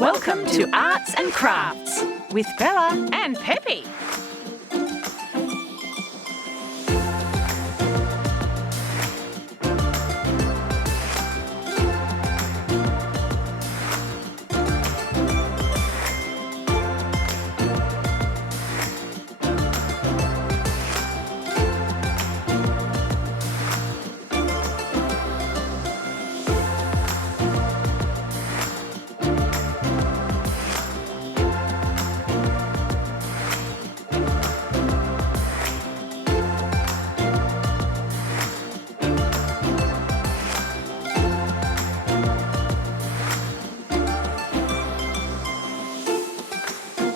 Welcome to Arts and Crafts with Bella and Pepe.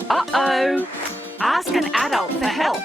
Uh-oh! Ask an adult for help.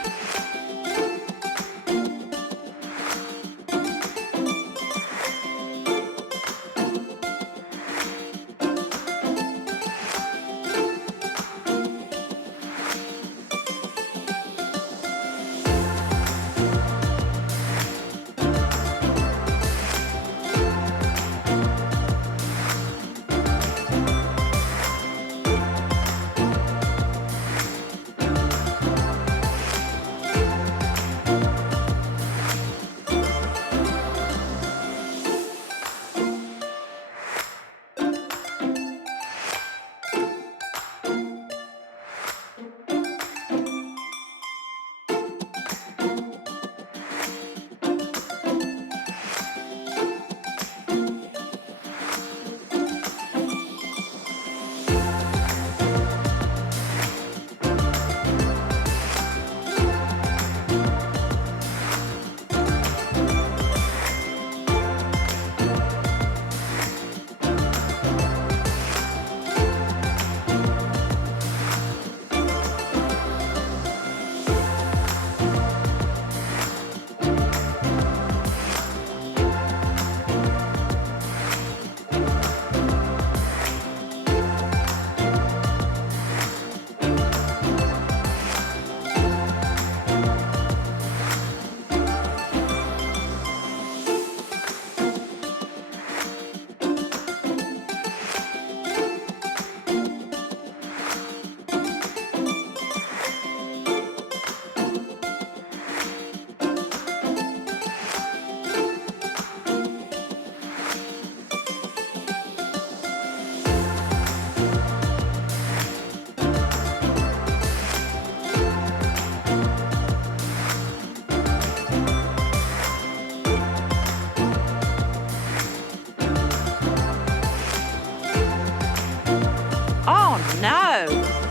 No,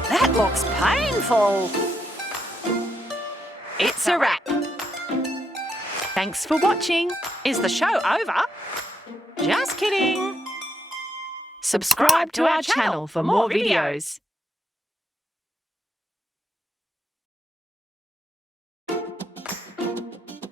that looks painful. It's a wrap. Thanks for watching. Is the show over? Just kidding. Subscribe to our channel for more videos.